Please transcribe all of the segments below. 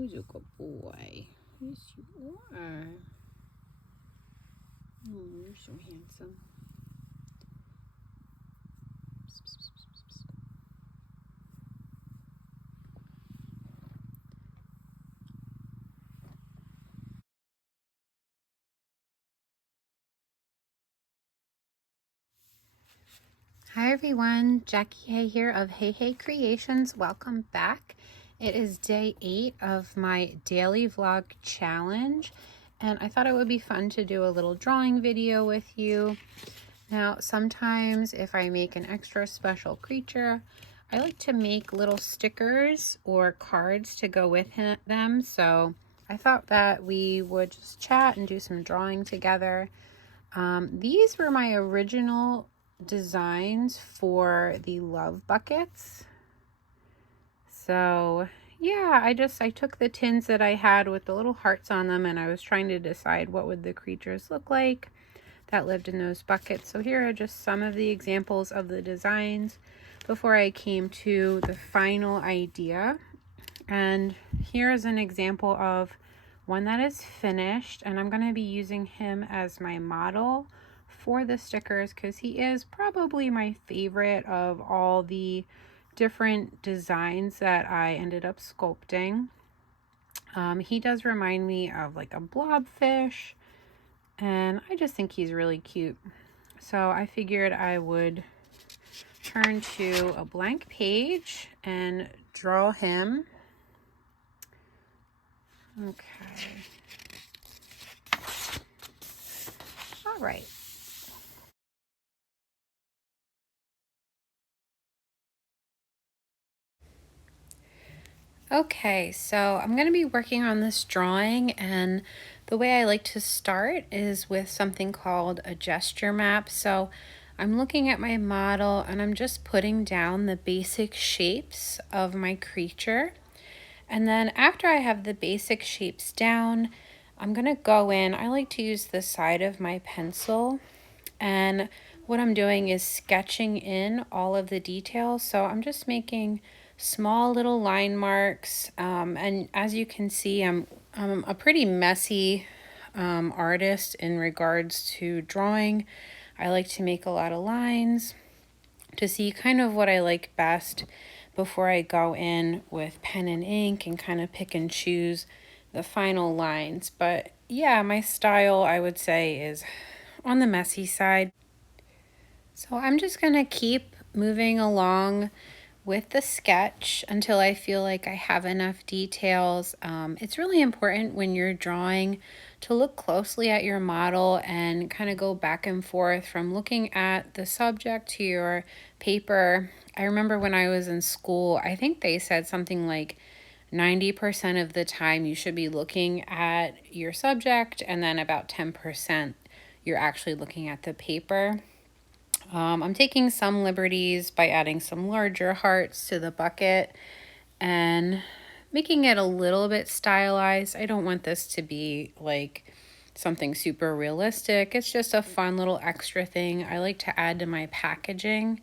Who's a good boy? Yes, you are. Oh, you're so handsome. Hi everyone, Jackie Hay here of Hay Hay Creations. Welcome back. It is day 8 of my daily vlog challenge, and I thought it would be fun to do a little drawing video with you. Now, sometimes if I make an extra special creature, I like to make little stickers or cards to go with them. So I thought that we would just chat and do some drawing together. These were my original designs for the love buckets. So yeah, I took the tins that I had with the little hearts on them, and I was trying to decide what would the creatures look like that lived in those buckets. So here are just some of the examples of the designs before I came to the final idea. And here is an example of one that is finished, and I'm going to be using him as my model for the stickers because he is probably my favorite of all the different designs that I ended up sculpting. He does remind me of like a blobfish, and I just think he's really cute. So I figured I would turn to a blank page and draw him. Okay. All right. Okay, so I'm going to be working on this drawing, and the way I like to start is with something called a gesture map. So I'm looking at my model and I'm just putting down the basic shapes of my creature. And then after I have the basic shapes down, I'm going to go in. I like to use the side of my pencil, and what I'm doing is sketching in all of the details. So I'm just making small little line marks, and as you can see, I'm a pretty messy artist in regards to drawing. I like to make a lot of lines to see kind of what I like best before I go in with pen and ink and kind of pick and choose the final lines. But yeah, my style, I would say, is on the messy side. So I'm just going to keep moving along with the sketch until I feel like I have enough details. It's really important when you're drawing to look closely at your model and kind of go back and forth from looking at the subject to your paper. I remember when I was in school, I think they said something like 90% of the time you should be looking at your subject, and then about 10% you're actually looking at the paper. I'm taking some liberties by adding some larger hearts to the bucket and making it a little bit stylized. I don't want this to be like something super realistic. It's just a fun little extra thing I like to add to my packaging.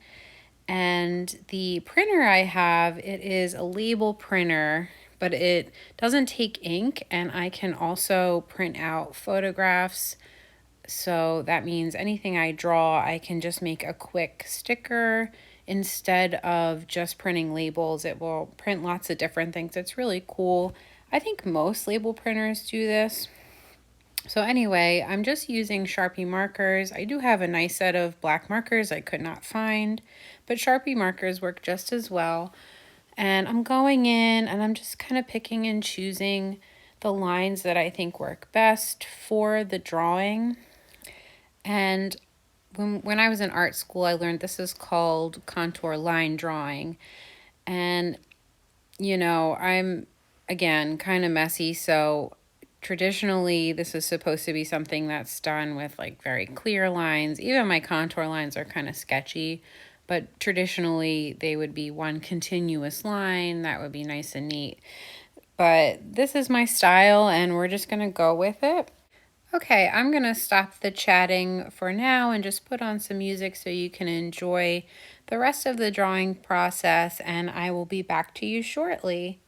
And the printer I have, it is a label printer, but it doesn't take ink, and I can also print out photographs. So that means anything I draw, I can just make a quick sticker instead of just printing labels. It will print lots of different things. It's really cool. I think most label printers do this. So anyway, I'm just using Sharpie markers. I do have a nice set of black markers I could not find, but Sharpie markers work just as well. And I'm going in and I'm just kind of picking and choosing the lines that I think work best for the drawing. And when I was in art school, I learned this is called contour line drawing. And, you know, I'm, again, kind of messy. So traditionally, this is supposed to be something that's done with like very clear lines. Even my contour lines are kind of sketchy. But traditionally, they would be one continuous line. That would be nice and neat. But this is my style, and we're just going to go with it. Okay, I'm going to stop the chatting for now and just put on some music so you can enjoy the rest of the drawing process, and I will be back to you shortly.